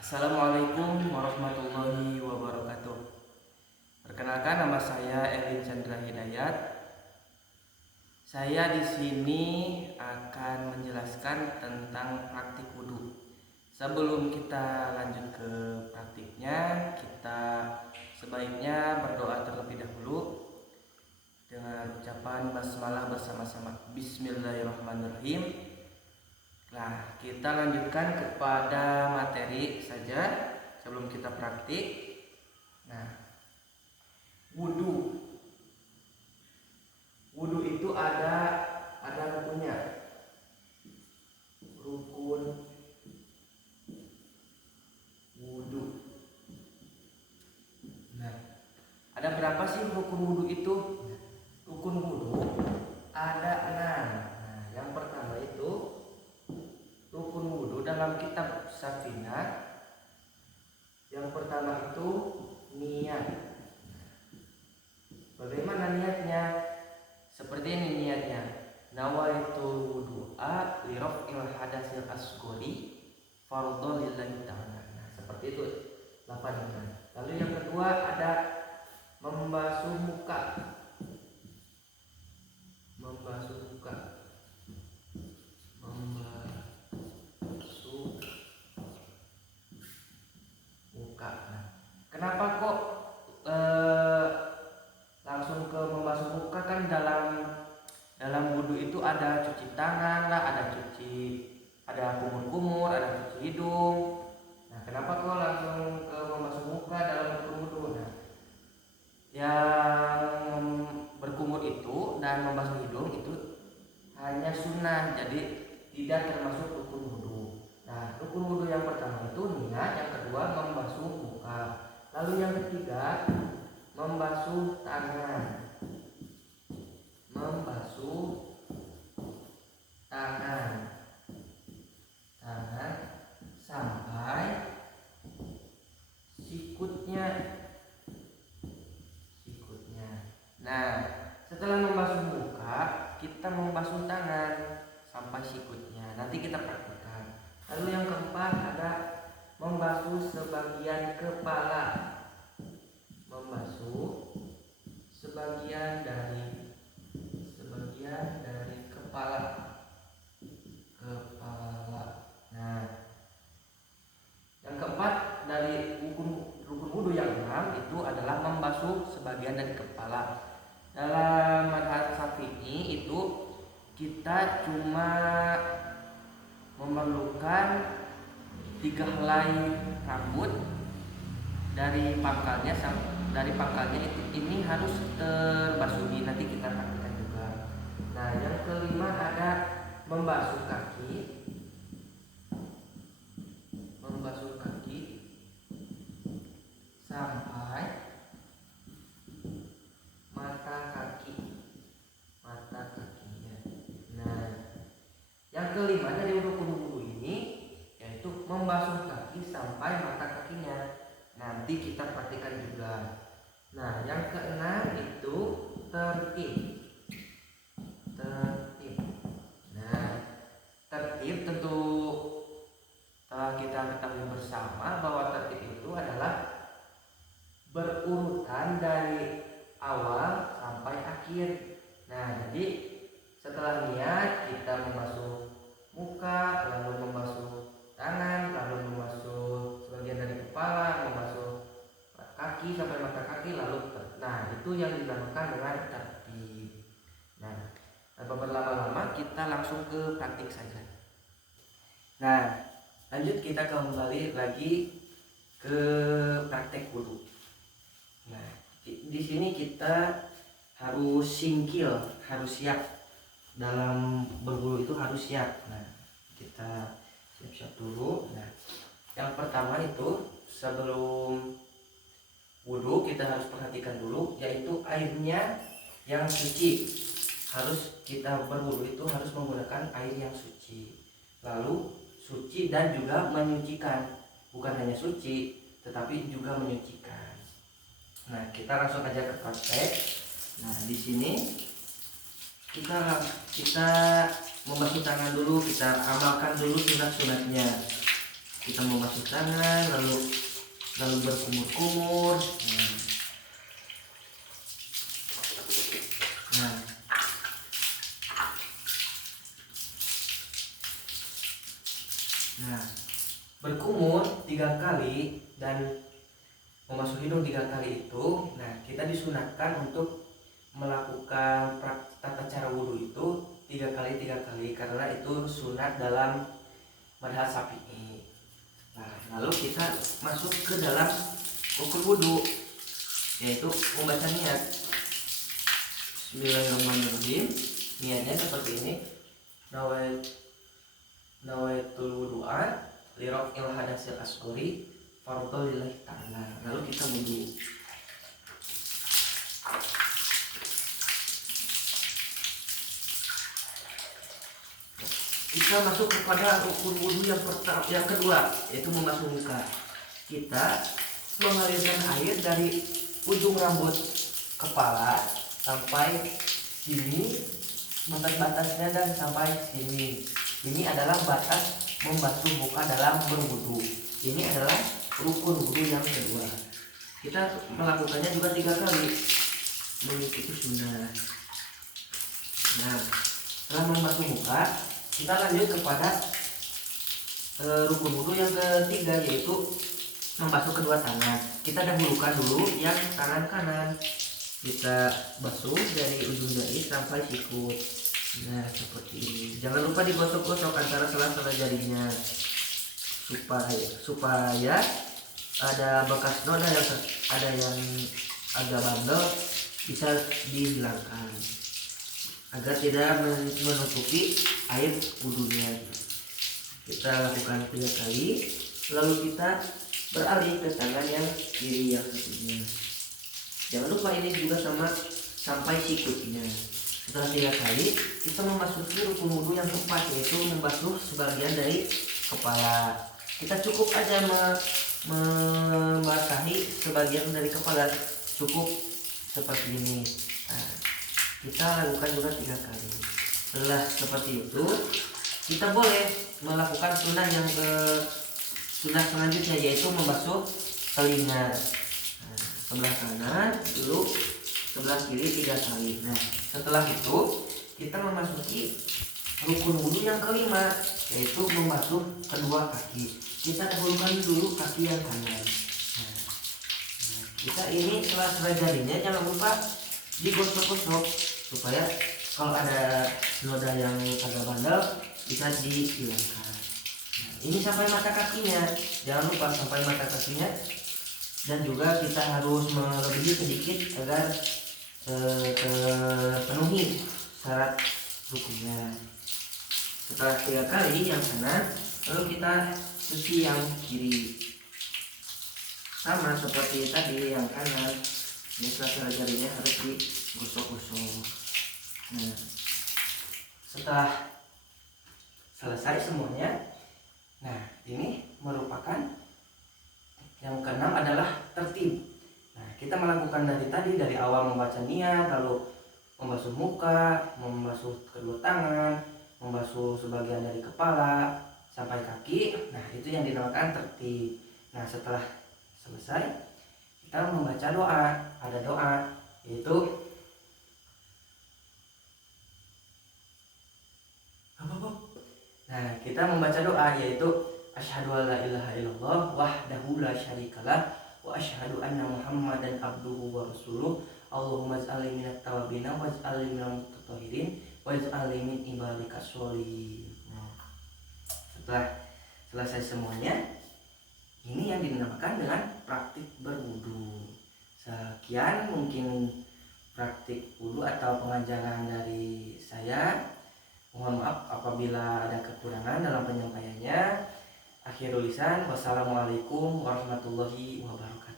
Assalamualaikum warahmatullahi wabarakatuh. Perkenalkan, nama saya Elin Chandra Hidayat. Saya di sini akan menjelaskan tentang praktik wudhu. Sebelum kita lanjut ke praktiknya, kita sebaiknya berdoa terlebih dahulu dengan ucapan basmalah bersama-sama. Bismillahirrahmanirrahim. Nah, kita lanjutkan kepada materi saja sebelum kita praktik. Nah, wudhu. Wudhu itu ada rukunnya. Rukun wudhu. Nah, ada berapa sih rukun wudhu itu? Rukun wudhu ada 6. Nah, yang pertama itu rukun wudhu dalam kitab Safinah. Yang pertama itu niat. Bagaimana niatnya? Seperti ini niatnya. Nawaitul wudu'a li raf'il hadatsil asghari fardhu lillahi ta'ala. Nah, seperti itu lafaznya. Lalu yang kedua ada membasuh muka. Membasuh muka. Nah, kenapa kok langsung ke membasuh muka? Kan dalam wudhu itu ada cuci tangan lah, ada kumur-kumur, ada cuci hidung. Nah, kenapa kok langsung ke membasuh muka dalam wudhu? Nah, yang berkumur itu dan membasuh hidung itu hanya sunnah, jadi tidak termasuk rukun wudhu. Nah, rukun wudhu yang pertama itu niat, yang kedua membasuh muka, lalu yang ketiga membasuh tangan. Membasuh tangan sampai sikutnya. Nah, setelah membasuh muka, kita membasuh tangan sampai sikutnya. Nanti kita praktikkan. Lalu yang keempat ada membasuh sebagian kepala. Membasuh sebagian dari kepala. Nah, yang keempat dari rukun wudhu yang 6 itu adalah membasuh sebagian dari kepala. Dalam mazhab Syafi'i itu kita cuma memerlukan 3 helai rambut dari pangkalnya ini harus terbasuhi. Nanti kita praktikkan juga. Nah, yang kelima ada membasuh kaki. Sampai mata kakinya. Nah, yang kelima dari rukun wudhu ini yaitu membasuh kaki sampai mata kakinya. Nanti kita praktikkan juga. Nah, yang keenam itu tertib. Nah, tertib tentu telah kita ketahui bersama bahwa tertib itu adalah berurutan dari awal sampai akhir. Nah, jadi setelah niat kita membasuh muka, lalu membasuh tangan, lalu membasuh sebagian dari kepala, membasuh kaki sampai mata kaki, lalu nah itu yang dinamakan dengan tertib. Nah, tanpa berlama-lama kita langsung ke praktik saja. Nah, lanjut kita kembali lagi ke praktek wudhu. Nah, di sini kita harus singkil, harus siap dalam berwudhu itu harus siap. Nah, kita siap-siap dulu. Nah, yang pertama itu sebelum wudhu kita harus perhatikan dulu, yaitu airnya yang suci. Harus kita berwudhu itu harus menggunakan air yang suci. Lalu suci dan juga menyucikan. Bukan hanya suci, tetapi juga menyucikan. Nah, kita langsung aja ke praktek. Nah, di sini kita membasuh tangan dulu, kita amalkan dulu sunat-sunatnya. kita membasuh tangan lalu berkumur-kumur. Nah, nah, berkumur 3 kali dan membasuh hidung 3 kali itu, nah kita disunatkan untuk melakukan tata cara wudhu itu 3 kali karena itu sunat dalam madhab Syafi'i. Nah, lalu kita masuk ke dalam rukun wudhu, yaitu membaca niat. Bismillahirrahmanirrahim. Niatnya seperti ini. Nawaitul wudu'a li raf'il hadasil asghari fardhu lillahi ta'ala. Lalu kita wudhu. Kita masuk kepada rukun wudhu yang kedua, yaitu membasuh muka. Kita mengalirkan air dari ujung rambut kepala sampai sini, batas-batasnya, dan sampai sini. Ini adalah batas membasuh muka dalam berwudu. Ini adalah rukun wudhu yang kedua. Kita melakukannya juga 3 kali mengikuti sunnah. Nah, setelah membasuh muka, kita lanjut kepada rukun wudhu yang ketiga, yaitu membasuh kedua tangan. Kita dahulukan dulu yang tangan kanan. Kita basuh dari ujung jari sampai sikut. Nah, seperti ini. Jangan lupa digosok-gosok antara sela-sela jarinya supaya ada bekas noda yang agak bandel bisa dihilangkan agar tidak menutupi air wudhunya. Kita lakukan 3 kali, lalu kita beralih ke tangan yang kiri yang satunya. Jangan lupa ini juga sampai sikutnya. Setelah 3 kali, kita memasuki rukun wudhu yang keempat, yaitu membasuh sebagian dari kepala. Kita cukup aja membasahi sebagian dari kepala, cukup seperti ini. Nah, kita lakukan juga 3 kali. Setelah seperti itu, kita boleh melakukan sunnah selanjutnya, yaitu membasuh telinga. Nah, sebelah kanan dulu, sebelah kiri 3 kali. Nah, setelah itu kita memasuki rukun wudhu yang kelima, yaitu membasuh kedua kaki. Kita dahulukan dulu kaki yang kanan. Nah, kita ini sela-sela jarinya jangan lupa digosok-gosok supaya kalau ada noda yang agak bandel bisa dihilangkan. Nah, ini sampai mata kakinya, jangan lupa sampai mata kakinya. Dan juga kita harus melebihi sedikit agar terpenuhi syarat rukunnya. Setelah 3 kali yang kanan, lalu kita cuci yang kiri. Sama seperti tadi yang kanan, ini sela-sela jarinya harus digosok-gosok. Nah, setelah selesai semuanya, nah ini merupakan yang keenam adalah tertib. Nah, kita melakukan dari awal membaca niat, lalu membasuh muka, membasuh kedua tangan, membasuh sebagian dari kepala sampai kaki. Nah, itu yang dinamakan tertib. Nah, setelah selesai, kita membaca doa. Ada doa, yaitu Nah, kita membaca doa, yaitu asyhadu alla ilaha illallah wahdahu la syarikalah wa asyhadu anna muhammadan abduhu wa rasuluh. Allahumma ij'alni minat tawabin waj'alni minal mutatahhirin waj'alni min ibadikas sholihin. Setelah selesai semuanya, ini yang dinamakan dengan praktik berwudu. Sekian mungkin praktik wudu atau pengajaran dari saya. Mohon maaf apabila ada kekurangan dalam penyampaiannya. Akhirul lisan, wassalamualaikum warahmatullahi wabarakatuh.